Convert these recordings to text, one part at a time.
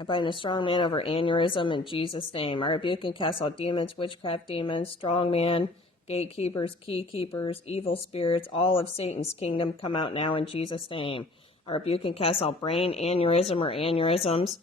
I bind a strong man over aneurysm in Jesus' name. I rebuke and cast all demons, witchcraft demons, strong man, gatekeepers, key keepers, evil spirits, all of Satan's kingdom come out now in Jesus' name. I rebuke and cast all brain aneurysm or aneurysms,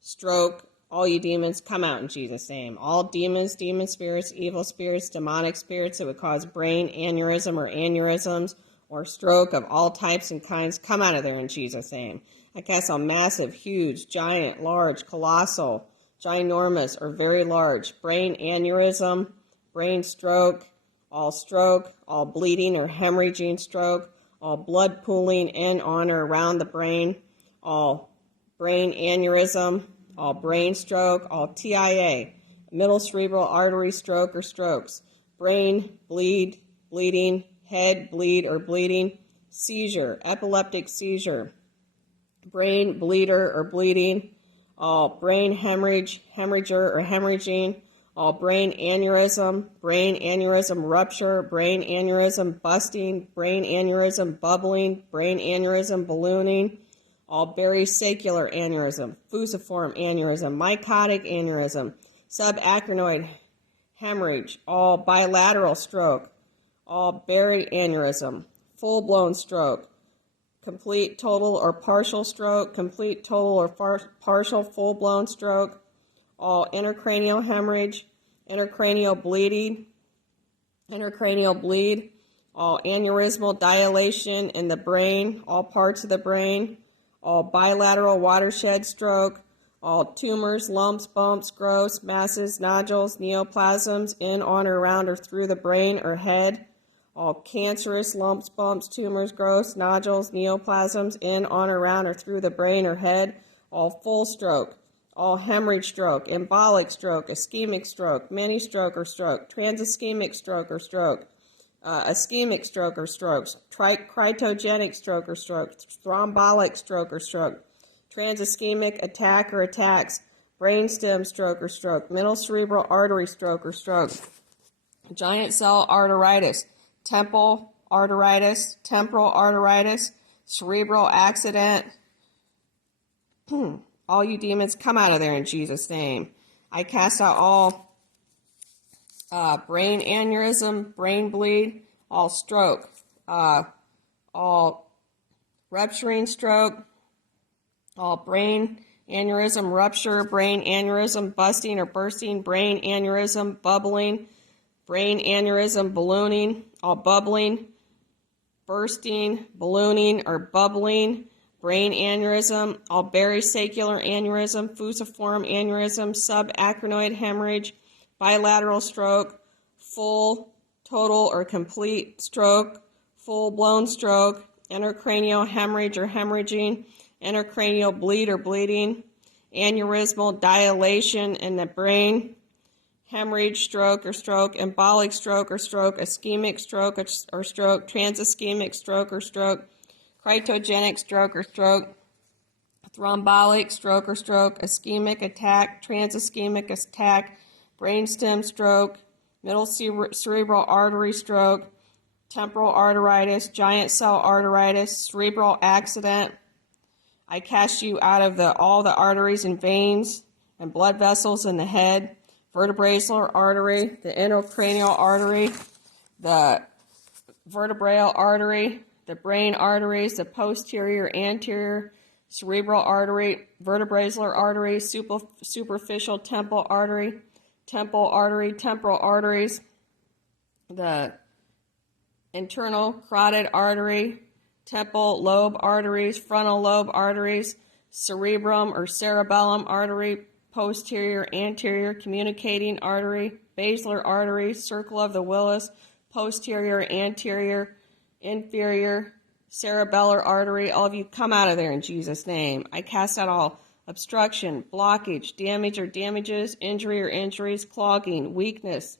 stroke, all you demons come out in Jesus' name. All demons, demon spirits, evil spirits, demonic spirits that would cause brain aneurysm or aneurysms or stroke of all types and kinds come out of there in Jesus' name. I cast all massive, huge, giant, large, colossal, ginormous, or very large brain aneurysm, brain stroke, all bleeding or hemorrhaging stroke, all blood pooling in, on, or around the brain, all brain aneurysm, all brain stroke, all TIA, middle cerebral artery stroke or strokes, brain bleed, bleeding, head bleed or bleeding, seizure, epileptic seizure, brain bleeder or bleeding, all brain hemorrhage, hemorrhager or hemorrhaging, all brain aneurysm rupture, brain aneurysm busting, brain aneurysm bubbling, brain aneurysm ballooning, all barysacular aneurysm, fusiform aneurysm, mycotic aneurysm, subarachnoid hemorrhage, all bilateral stroke, all baried aneurysm, full-blown stroke, complete, total, or partial stroke, complete, total, or partial, full-blown stroke, all intracranial hemorrhage, intracranial bleeding, intracranial bleed, all aneurysmal dilation in the brain, all parts of the brain, all bilateral watershed stroke, all tumors, lumps, bumps, growths, masses, nodules, neoplasms in, on, or around, or through the brain or head, all cancerous lumps, bumps, tumors, growths, nodules, neoplasms in, on, around, or through the brain or head, all full stroke, all hemorrhage stroke, embolic stroke, ischemic stroke, mini stroke or stroke, transischemic stroke or stroke, ischemic stroke or strokes, cryptogenic stroke or stroke, thrombolic stroke or stroke, transischemic attack or attacks, brainstem stroke or stroke, middle cerebral artery stroke or stroke, giant cell arteritis, temporal arteritis, cerebral accident. All you demons come out of there in Jesus' name. I cast out all brain aneurysm, brain bleed, all stroke, all rupturing stroke, all brain aneurysm rupture, brain aneurysm busting or bursting, brain aneurysm bubbling, brain aneurysm ballooning, all bubbling, bursting, ballooning, or bubbling, brain aneurysm, all barysacular aneurysm, fusiform aneurysm, subarachnoid hemorrhage, bilateral stroke, full, total, or complete stroke, full-blown stroke, intracranial hemorrhage or hemorrhaging, intracranial bleed or bleeding, aneurysmal dilation in the brain, hemorrhage stroke or stroke, embolic stroke or stroke, ischemic stroke or stroke, transischemic stroke or stroke, cryptogenic stroke or stroke, thrombolic stroke or stroke, ischemic attack, transischemic attack, brainstem stroke, middle cerebral artery stroke, temporal arteritis, giant cell arteritis, cerebral accident. I cast you out of all the arteries and veins and blood vessels in the head, vertebrasilar artery, the intracranial artery, the vertebral artery, the brain arteries, the posterior, anterior, cerebral artery, vertebrasilar artery, superficial temporal artery, temporal artery, temporal arteries, the internal carotid artery, temporal lobe arteries, frontal lobe arteries, cerebrum or cerebellum artery, posterior, anterior, communicating artery, basilar artery, circle of the Willis, posterior, anterior, inferior, cerebellar artery. All of you come out of there in Jesus' name. I cast out all obstruction, blockage, damage or damages, injury or injuries, clogging, weakness,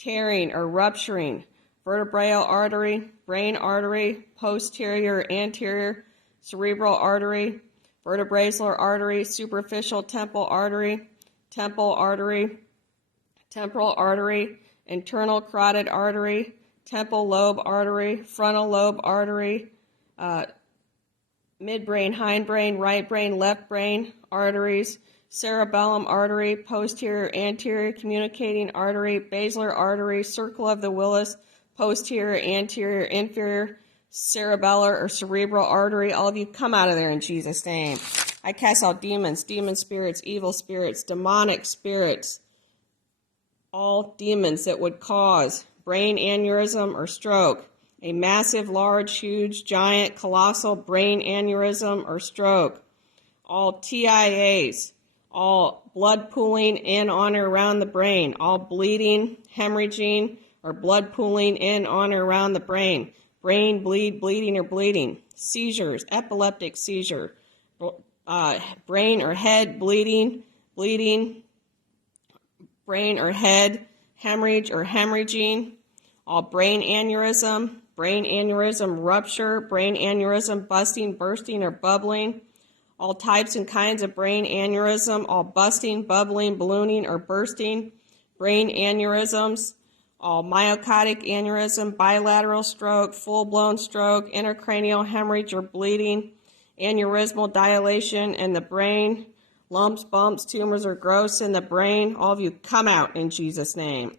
tearing or rupturing, vertebral artery, brain artery, posterior, anterior, cerebral artery, vertebrasilar artery, superficial temporal artery, temporal artery, temporal artery, internal carotid artery, temporal lobe artery, frontal lobe artery, midbrain, hindbrain, right brain, left brain arteries, cerebellum artery, posterior, anterior, communicating artery, basilar artery, circle of the Willis, posterior, anterior, inferior, cerebellar or cerebral artery. All of you come out of there in Jesus' name. I cast out demons, demon spirits, evil spirits, demonic spirits, all demons that would cause brain aneurysm or stroke, a massive, large, huge, giant, colossal brain aneurysm or stroke, all TIAs, all blood pooling in, on, or around the brain, all bleeding, hemorrhaging, or blood pooling in, on, or around the brain, brain bleed, bleeding, or bleeding, seizures, epileptic seizure, brain or head bleeding, brain or head hemorrhage or hemorrhaging, all brain aneurysm rupture, brain aneurysm busting, bursting, or bubbling, all types and kinds of brain aneurysm, all busting, bubbling, ballooning, or bursting, brain aneurysms, all myocardic aneurysm, bilateral stroke, full-blown stroke, intracranial hemorrhage or bleeding, aneurysmal dilation in the brain, lumps, bumps, tumors, or growths in the brain. All of you come out in Jesus' name.